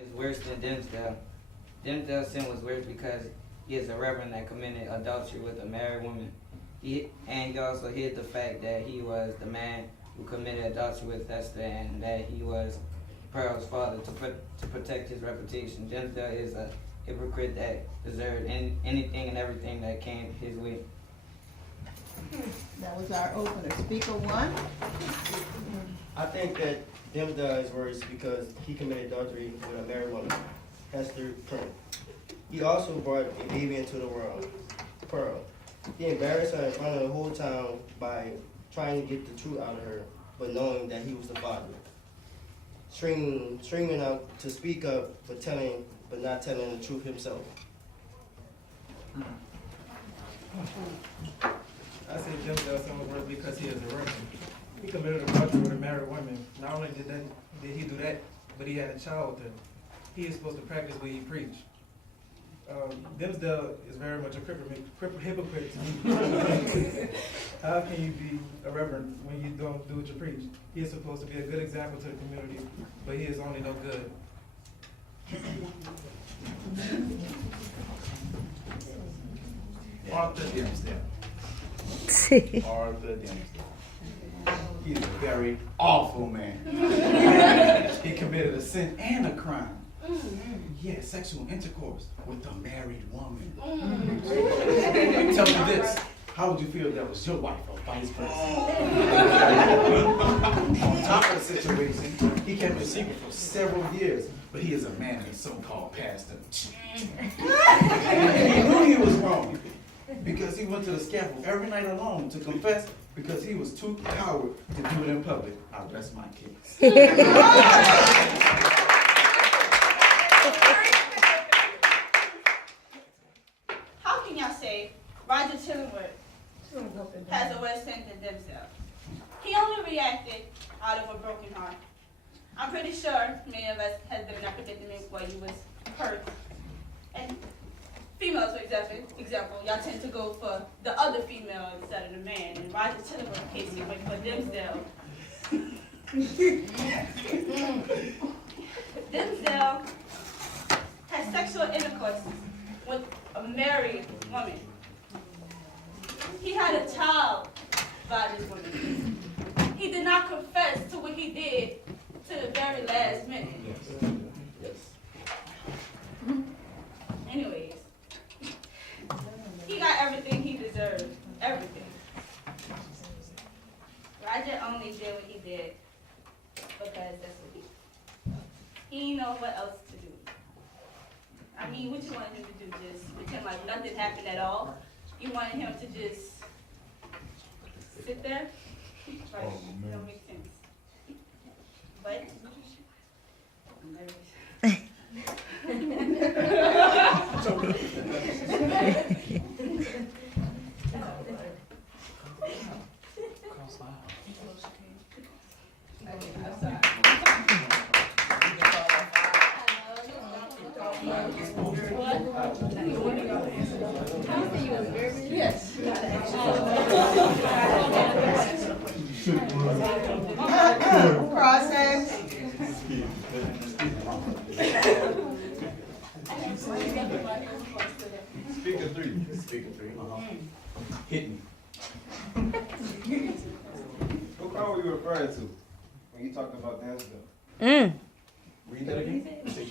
Is worse than Dimsdale. Dimsdale's sin was worse because he is a reverend that committed adultery with a married woman. He also hid the fact that he was the man who committed adultery with Esther and that he was Pearl's father to protect his reputation. Dimsdale is a hypocrite that deserved anything and everything that came his way. That was our opener. Speaker one. I think that Dimsdale is worse because he committed adultery with a married woman, Esther Prince. He also brought a baby into the world, Pearl. He embarrassed her in front of the whole town by trying to get the truth out of her, but knowing that he was the father. Streaming out to speak up, but not telling the truth himself. I say Dimsdale's son was worse because he is a reverend. He committed adultery with a married woman. Not only did he do that, but he had a child with her. He is supposed to practice what he preached. Dimsdale is very much a hypocrite to me. How can you be a reverend when you don't do what you preach? He is supposed to be a good example to the community, but he is only no good. Arthur Dimsdale. Arthur Dimsdale. He's a very awful man. He committed a sin and a crime. Yeah, sexual intercourse with a married woman. Tell me this. How would you feel if that was your wife or vice versa? On top of the situation, he kept it secret for several years, but he is a man and a so-called pastor. He knew he was wrong because he went to the scaffold every night alone to confess because he was too coward to do it in public. I'll rest my case. How can y'all say Roger Chillingworth has a worse sin than Dimsdale? He only reacted out of a broken heart. I'm pretty sure many of us has been in that predicament where you was hurt. And females, for example, y'all tend to go for the other female instead of the man. And Roger Chillingworth case, he went for Dimsdale. Dimsdale had sexual intercourse with a married woman. He had a child by this woman. He did not confess to what he did to the very last minute. Anyways, he got everything he deserved. Everything. Roger only did what he did because that's what he did. He didn't know what else to do. I mean, what you wanted him to do? Just pretend like nothing happened at all? You wanted him to just sit there? Like, it don't make sense. But, Yes. Process. Speaker three. Hit me. What crime were you referring to when you talked about Dimsdale? Read that again.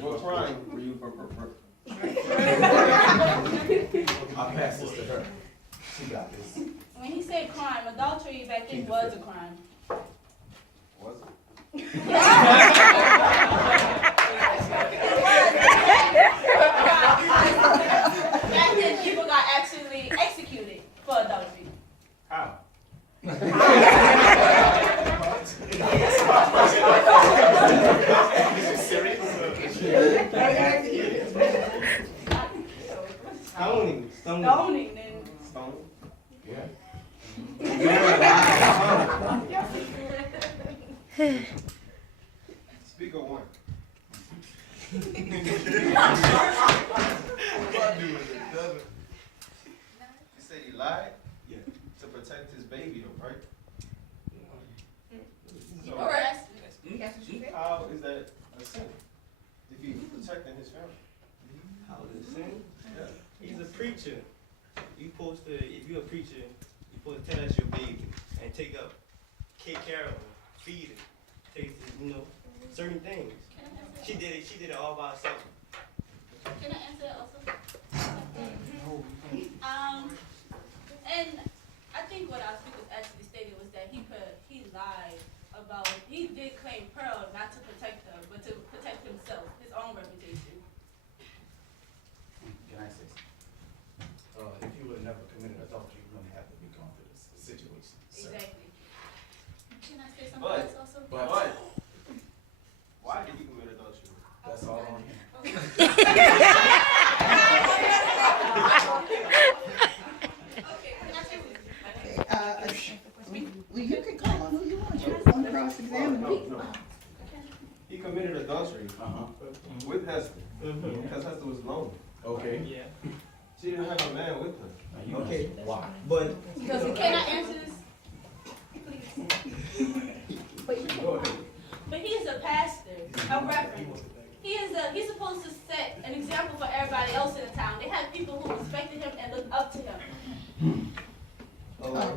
What crime were you I'll pass this to her. She got this. when he said crime, adultery back then was a crime. Was it? Back then, people got actually executed for adultery. How? Stoning. Stoning, then. Stone? Yeah. Speaker one. You said he lied? Yeah. To protect his baby though, right? So, Correct. how is that a sin? If he How is it sin? He's a preacher. You supposed to, if you're a preacher, you're supposed to tell us your baby and take care of him, feed him, take certain things. She did it all by herself. Can I answer that also? And I think what our speaker actually stated was that he lied about, he did claim Pearl not to protect her, but to protect himself, his own reputation. Can I say something? If you would have never committed adultery, you wouldn't have to be going through this situation. So. Exactly. Can I say something else also? But Why did you commit adultery? that's all on him. Well, you can call on who you want. You want to cross-examine me. No. He committed adultery with Hester because Hester was lonely. Okay. She didn't have a man with her. Okay. Why? But Can I answer this? Go ahead. But he is a pastor, a reverend. He's supposed to set an example for everybody else in the town. They had people who respected him and looked up to him.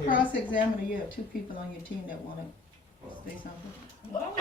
Cross-examiner, you have two people on your team that want to say something. Well,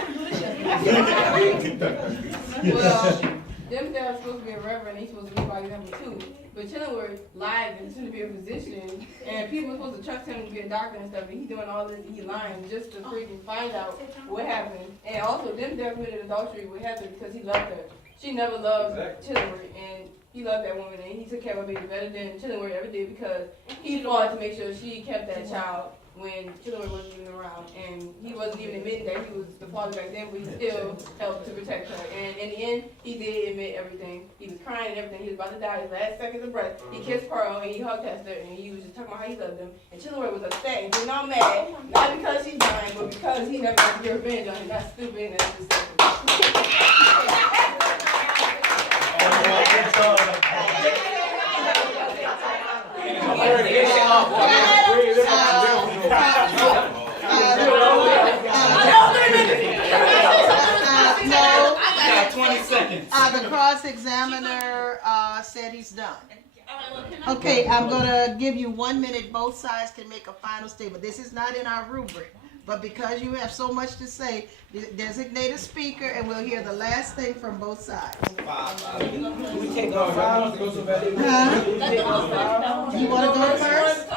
them that are supposed to be a reverend, they supposed to be by example too. But Chillingworth lied and pretended to be a physician, and people are supposed to trust him to be a doctor and stuff, and he's doing all this, he lying just to freaking find out what happened. And also, them that committed adultery with Heather because he loved her. She never loved Chillingworth, and he loved that woman, and he took care of her baby better than Chillingworth ever did because he fought to make sure she kept that child when Chillingworth wasn't even around, and he wasn't even admitting that he was the father back then, but he still helped to protect her. And in the end, he did admit everything. He was crying and everything. He was about to die. His last seconds of breath. He kissed Pearl and he hugged Hester, and he was just talking about how he loved them. And Chillingworth was upset and not mad, not because she's dying, but because he never got to get revenge on him. That's stupid and that's disgusting. The cross-examiner said he's done. Okay, I'm gonna give you 1 minute. Both sides can make a final statement. This is not in our rubric, but because you have so much to say, designate a speaker, and we'll hear the last thing from both sides. We take off five. Huh? You wanna go first?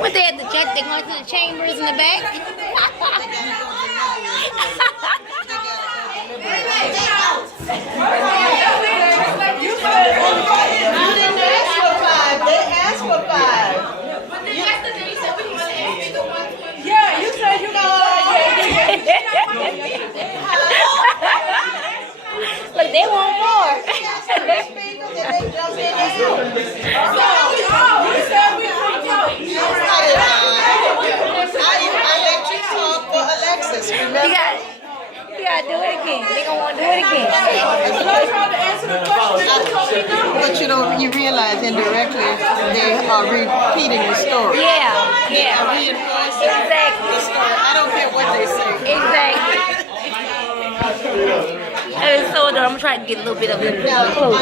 What they had to check? They going to the chambers in the back? They asked for 5. Yeah, you said you Look, they want more. You gotta do it again. They gonna want to do it again. But you realize indirectly they are repeating the story. Yeah. Reinforcing Exactly. the story. I don't care what they say. Exactly. And so I'm gonna try to get a little bit of it close.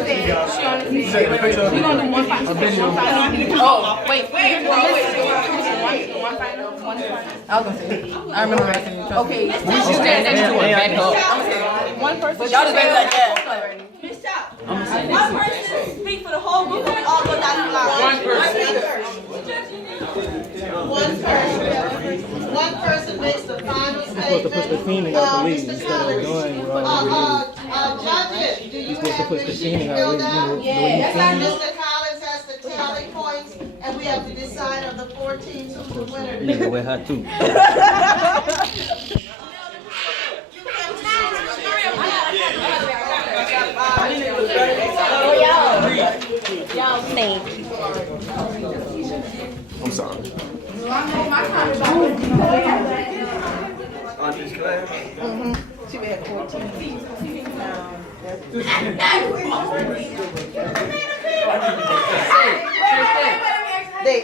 We're gonna do one final. Oh, wait. One final. I was gonna say. I remember asking you. Okay. We should stand next to her. Back up. One person. Y'all just like that. Ms.Chapital, one person speak for the whole group and all go down the line. One person makes the final statement. Mr. Collins, judges, do you have the sheet filled out? Yes. Mr. Collins has the tally points, and we have to decide of the 4 teams who's the winner. You can wear her too. Y'all think. I'm sorry. She had 14.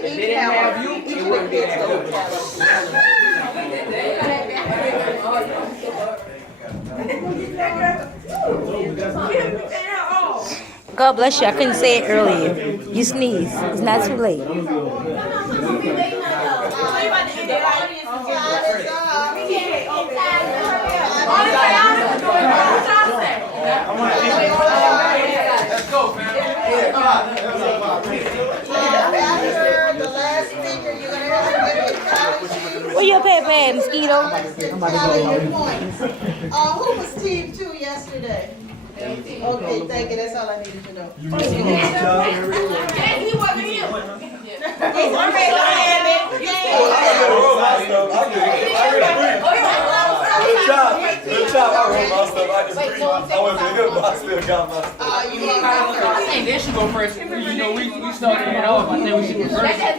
each have one. Each of the kids go God bless you. I couldn't say it earlier. You sneeze. It's not too late. Let's go, fam. After the last speaker, you're gonna have to give a challenge. Where your paper at, mosquito? Tally your points. Who was team 2 yesterday? Okay, thank you. That's all I needed to know. He wasn't here. Good job. I wrote my stuff. I just I wasn't here, but I still got my stuff. I think they should go first. You know, we started it off. I think we should go first. Okay,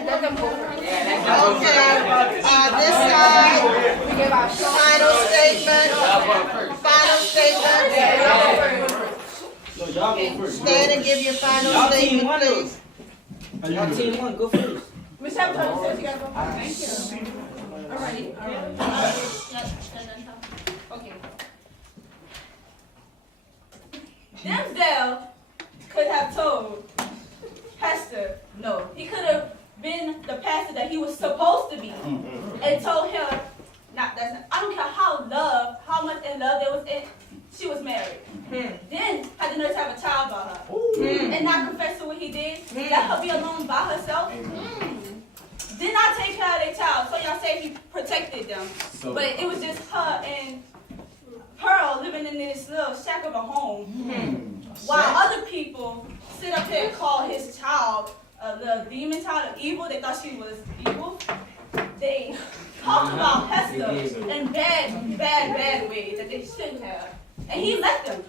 this side, final statement. Final statement. Stand and give your final statement, please. Y'all team 1, go first. Ms.Chapital says you gotta go first. Thank you. Alrighty. Okay. Dimsdale could have told Pastor no. He could have been the pastor that he was supposed to be and told him, I don't care how much in love they was in, she was married. Then had the nurse have a child by her. And not confess to what he did. Let her be alone by herself. Did not take care of their child. So y'all say he protected them. But it was just her and Pearl living in this little shack of a home. While other people sit up here and call his child the demon child of evil. They thought she was evil. They talk about Hester in bad ways that they shouldn't have. And he let them.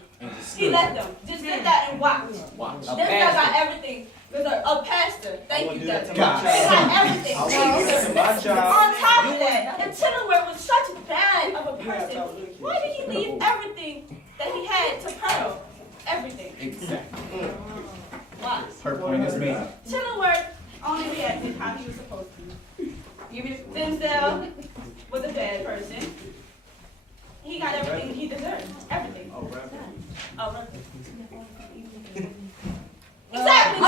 He let them. Just sit there and watch. This guy got everything. There's a pastor. Thank you, Dutton. He got everything. On top of that, and Chitterwood was such bad of a person. Why did he leave everything that he had to Pearl? Everything. Exactly. Why? Her point is made. Chitterwood only reacted how he was supposed to. Dimsdale was a bad person. He got everything he deserved. Everything. Exactly.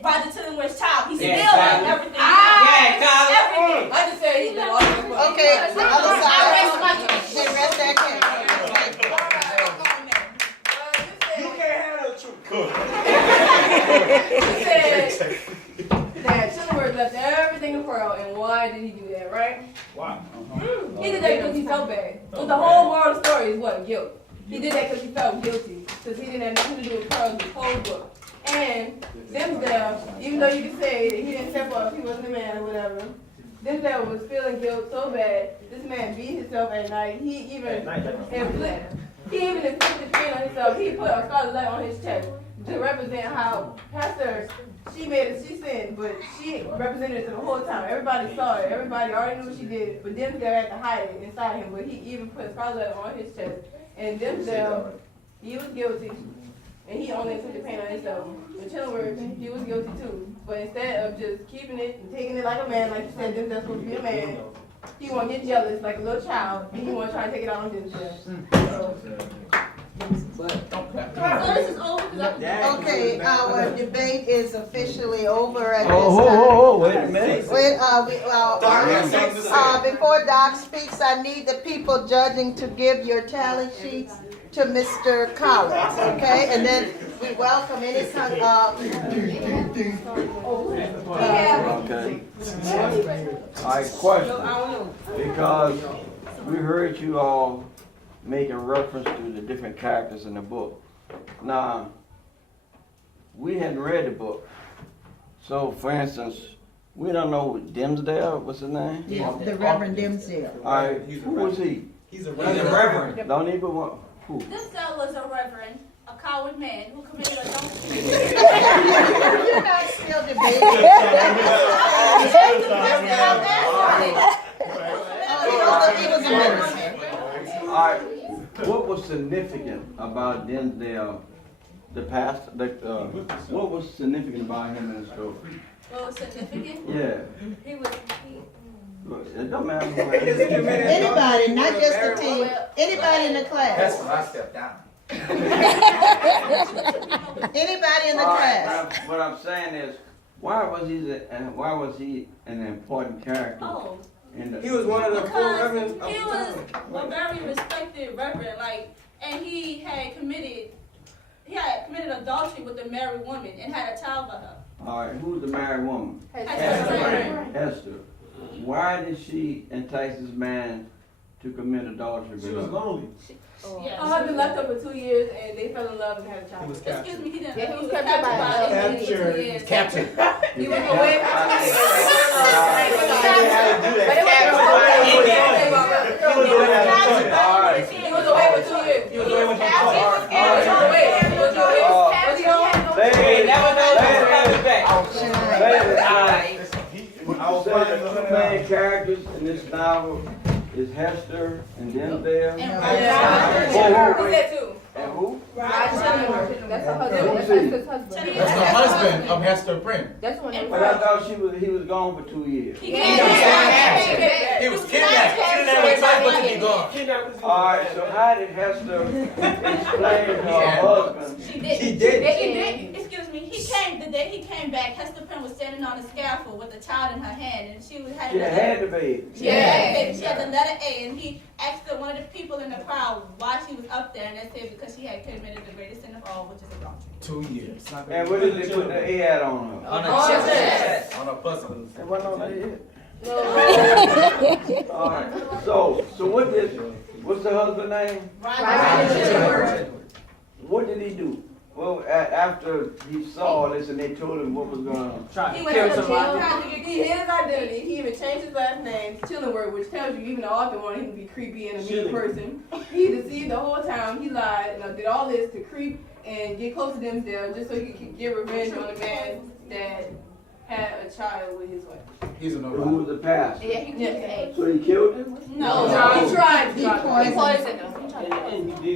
Roger Tillenworth's child. He still had everything. Everything. I just said he did all this. Okay, the other side. Then rest that case. You can't handle the truth. He said that Tillenworth left everything in Pearl, and why did he do that, right? Why? He did that because he felt bad. But the whole moral of the story is what? Guilt. He did that because he felt guilty. Because he didn't have nothing to do with Pearl in the whole book. And Dimsdale, even though you can say that he didn't step up, he wasn't a man or whatever, Dimsdale was feeling guilt so bad, this man beat himself at night. He even inflicted pain on himself. He put a scarlet letter on his chest to represent how Pastor, she sinned, but she represented it the whole time. Everybody saw it. Everybody already knew what she did, but Dimsdale had to hide it inside him. But he even put a scarlet letter on his chest. And Dimsdale, he was guilty. And he only took the pain on himself. But Chillenworth, he was guilty too. But instead of just keeping it and taking it like a man, like you said, Dimsdale's supposed to be a man, he want to get jealous like a little child, and he want to try to take it out on Dimsdale. So this is over. Okay, our debate is officially over at this time. Wait a minute. Before Doc speaks, I need the people judging to give your talent sheets to Mr. Collins, okay? And then we welcome any Okay. All right, question. Because we heard you all making reference to the different characters in the book. Now, we hadn't read the book. So, for instance, we don't know Dimsdale, what's his name? Yeah, the Reverend Dimsdale. All right, who was he? He's a reverend. Don't even want, who? Dimsdale was a reverend, a coward man who committed adultery. You're not still debating. was significant about Denzel, the pastor? What was significant about him in the story? What was significant? Yeah. He was. It don't matter who it is. Anybody, not just the team, anybody in the class. when I stepped down. Anybody in the All class. right, what I'm saying is, why was he an important character? Oh. In the, He was one of the four Because reverends. he was a very respected reverend, and he had committed adultery with a married woman and had a child with her. all right, who's the married woman? Esther. Esther. Why did she entice this man to commit adultery with her? She was lonely. Yes. Her husband left her for 2 years and they fell in love and had a He child. was Excuse captured. me, he didn't. Yeah, He was captured by Captured. for 2 years. Captured. He was away for 2 years. All right. He was away for 2 years. He was away when she He talked. was away. Was he away? Was he home? Hey, never know who's coming back. I was saying the two main characters in this novel is Hester and Denzel. Who's that too? And who? That's her husband. That's Esther's husband. That's the husband of Hester Prynne. That's one. But I thought he was gone for 2 years. He He came was back. kidnapped. He was kidnapped. She didn't have a choice but to be gone. All right, so how did Hester explain to her husband? She did. He did. He did. Excuse me. The day he came back, Hester Prynne was standing on the scaffold with a child in her hand, and she had. She had the baby. She had the letter A, and he asked one of the people in the crowd why she was up there, and they said because she had committed the greatest sin of all, which is adultery. 2 years. And what did they put the ad on her? On the Oh, chest. On a puzzle. It wasn't on her head. No. All right. So what's the husband's name? Right. What did he do? Well, after he saw this and they told him what was going on. He went to jail. He hid his identity. He even changed his last name to Chillingworth, which tells you even the author wanted him to be creepy and a mean person. He deceived the whole town. He lied and did all this to creep and get close to Denzel just so he could get revenge on the man that had a child with his wife. He's a Who nobody. was the pastor? Yeah, he did. So he killed him? No. He tried. He poisoned poisoned him.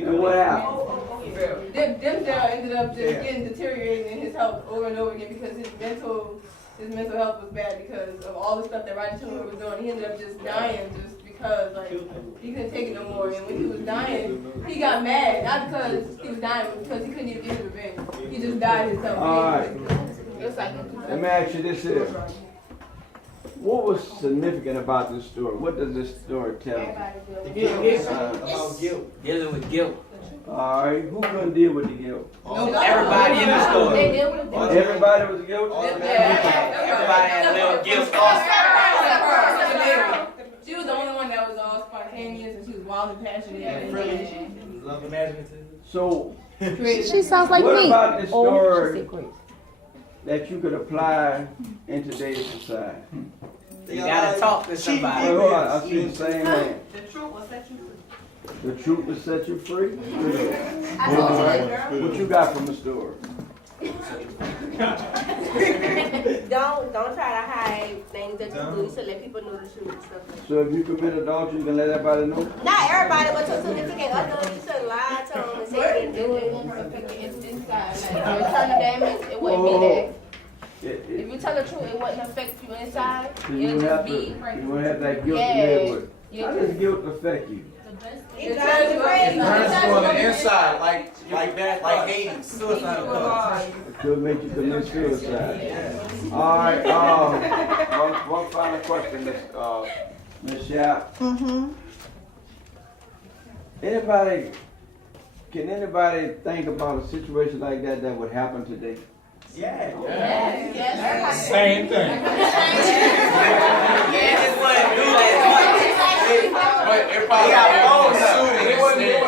And what happened? Denzel ended up just getting deteriorating in his health over and over again because his mental health was bad because of all the stuff that Roger Tillman was doing. He ended up just dying just because he couldn't take it no more. And when he was dying, he got mad, not because he was dying, but because he couldn't even get his revenge. He just died himself. All right. It was like Let me ask you this here. What was significant about this story? What does this story tell us? About guilt. Dealing with guilt. All right, who couldn't deal with the guilt? Everybody in the story. They deal with it. Everybody was guilty? Everybody had a little guilt. She was the only one that was all spontaneous and she was wild and passionate. And Love imaginative. So, She sounds like what me. about this Oh, story she's secret. that you could apply in today's society? You gotta talk to somebody. Wait, hold on, I see the same thing. The truth will set you free. The truth will set you free? I told you that, girl. What you got from the story? Don't try to hide things that you do. You should let people know the truth and stuff like that. So if you commit adultery, you can let everybody know? Not everybody, but your significant other, you shouldn't lie to them and say you didn't do it. inside, like internal damage, it wouldn't be that. It- If you tell the truth, it wouldn't affect you inside. So you It'll don't just have to, be. you won't have that guilt to live with. Yeah. How does guilt affect you? It drives you crazy. Burns you on the inside, like Hades. Suicidal thoughts. It could make you commit suicide. All right, one final question, Ms. Chap. Can anybody think about a situation like that would happen today? Yeah. Yes. Same thing. Yeah, just wouldn't do that But it probably got suited instead.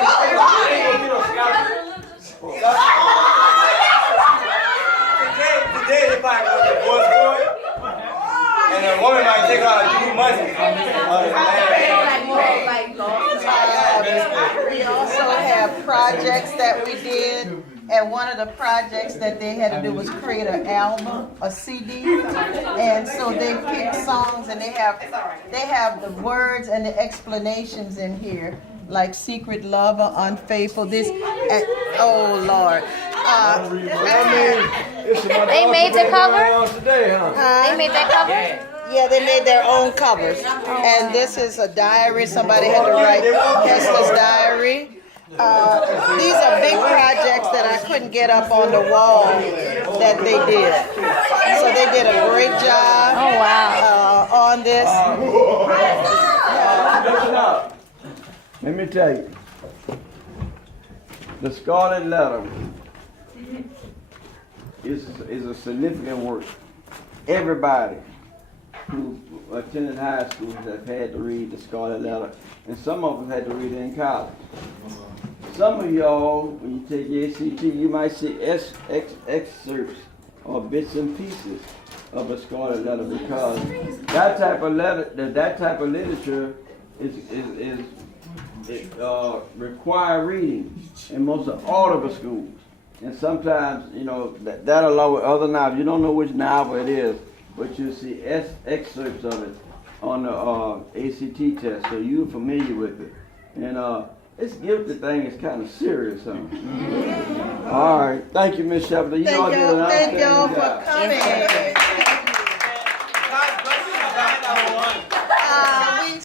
Today they probably go to the boys' boy, and a woman might take out a few months. We also have projects that we did, and one of the projects that they had to do was create an album, a CD, and so they pick songs and they have the words and the explanations in here, like Secret Lover, Unfaithful. This, oh Lord. They made the cover? Today, huh? They made that cover? Yeah, they made their own covers. And this is a diary. Somebody had to write Hester's diary. These are big projects that I couldn't get up on the wall that they did. So they did a great job on this. Listen up. Let me tell you. The Scarlet Letter is a significant work. Everybody who attended high school have had to read the Scarlet Letter, and some of them had to read it in college. Some of y'all, when you take your ACT, you might see excerpts or bits and pieces of a Scarlet Letter, because that type of literature require reading in most of all of the schools. And sometimes, you know, that along with other novels, you don't know which novel it is, but you see excerpts of it on the ACT test, so you're familiar with it. And this gifted thing is kind of serious, huh? All right, thank you, Ms.Chapital. Thank y'all for coming.